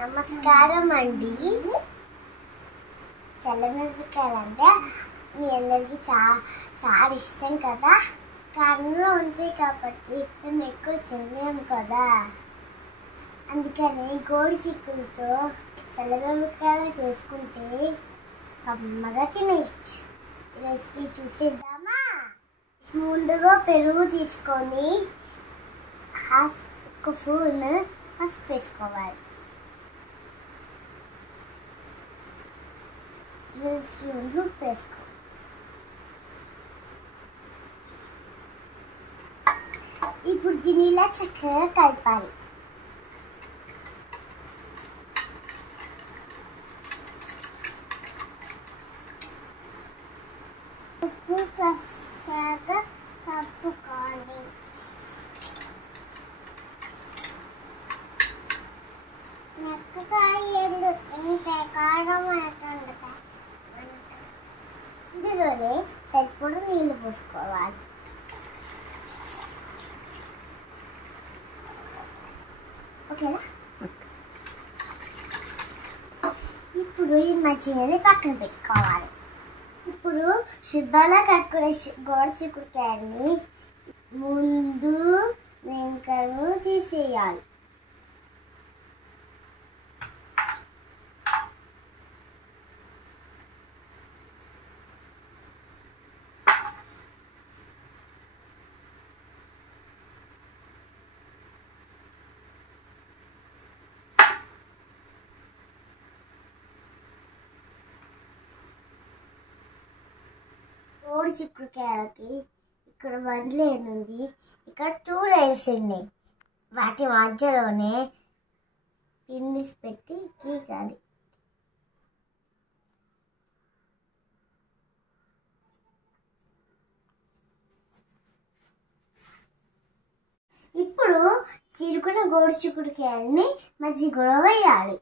నమస్కారం అండి. చల్లమిరపకాయలు అంటే మీ అందరికీ చాలా ఇష్టం కదా. కారంలో ఉంటాయి కాబట్టి మేము ఎక్కువ తినలేము కదా. అందుకని గోడి చిక్కులతో చల్లమిరపకాయలు చేసుకుంటే కమ్మగా తినేయచ్చు. రెసిపీ చూసేద్దామా? ముందుగా పెరుగు తీసుకొని ఒక స్పూన్ పసుపు వేసుకోవాలి. 2 స్పూన్లు ఉప్పు వేసుకోవాలి. ఇప్పుడు దీన్ని ఇలా చక్కగా కలపాలి. ఉప్పు కసాగా కలుపుకోవాలి. మెత్తకాయ ఇంత కారం అవుతుంది. ఇందులోనే సరిపడా నీళ్ళు పోసుకోవాలి. ఓకేనా? ఇప్పుడు ఈ మజ్జిగని పక్కన పెట్టుకోవాలి. ఇప్పుడు శుభ్రంగా కట్టుకునే గోడ చిక్కుడుకాయని ముందు వెంకను తీసేయాలి. గోడు చిక్కుడుకాయలకి ఇక్కడ 1 లేయర్ ఉంది, ఇక్కడ 2 లేయర్స్ ఉన్నాయి. వాటి మధ్యలోనే పిన్నిస్ పెట్టి గీకాలి. ఇప్పుడు చీరుకున్న గోడు చిక్కుడుకాయలని మజ్జిగలో వేయాలి.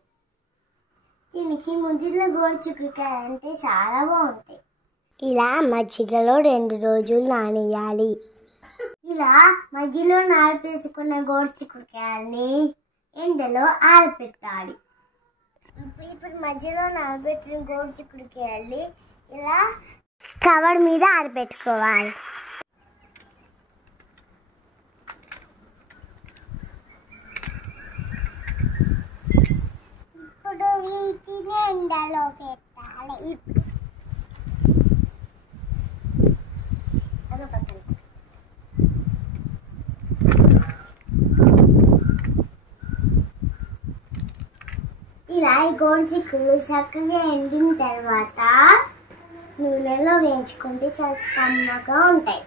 దీనికి ముందులో గోడు చిక్కుడుకాయ అంటే చాలా బాగుంటాయి. ఇలా మజ్జిగలో 2 రోజులు నానేయాలి. ఇలా మజ్జిగలో నానబెట్టుకున్న గోడు చిక్కుడుకాయలని ఎండలో ఆరబెట్టాలి. ఇప్పుడు మధ్యలో నానబెట్టిన గోడు చిక్కుడుకాయల్ని ఇలా కవర్ మీద ఆరబెట్టుకోవాలి. ఇప్పుడు వీటిని ఎండలో పెట్టాలి. ఇలా ఈ గోడు చిక్కులు చక్కగా ఎండిన తర్వాత నూనెలో వేయించుకుంటే చాలా కమ్మగా ఉంటాయి.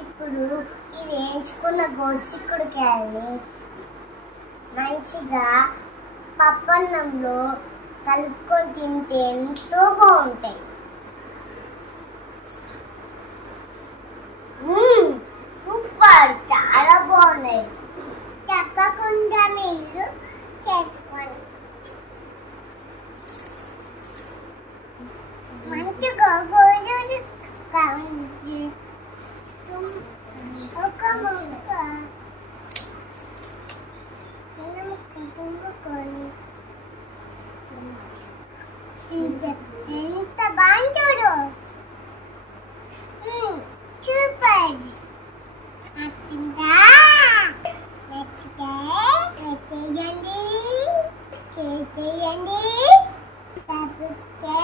ఇప్పుడు ఈ వేయించుకున్న గోడు చిక్కుడుకాయల్ని మంచిగా పప్పన్నంలో కలుపుకొని తింటే ఎంతో బాగుంటాయి. సూపర్, చాలా బాగున్నాయి. తప్పకుండా మీరు చేసుకోండి. మంచిగా గోధుమలు కావాలి. ఒక ముక్క తుమ్ముకొని ఎంత బాగుంటాడు. సూపర్. నచ్చిందా? నచ్చితే చేయండి, తప్పితే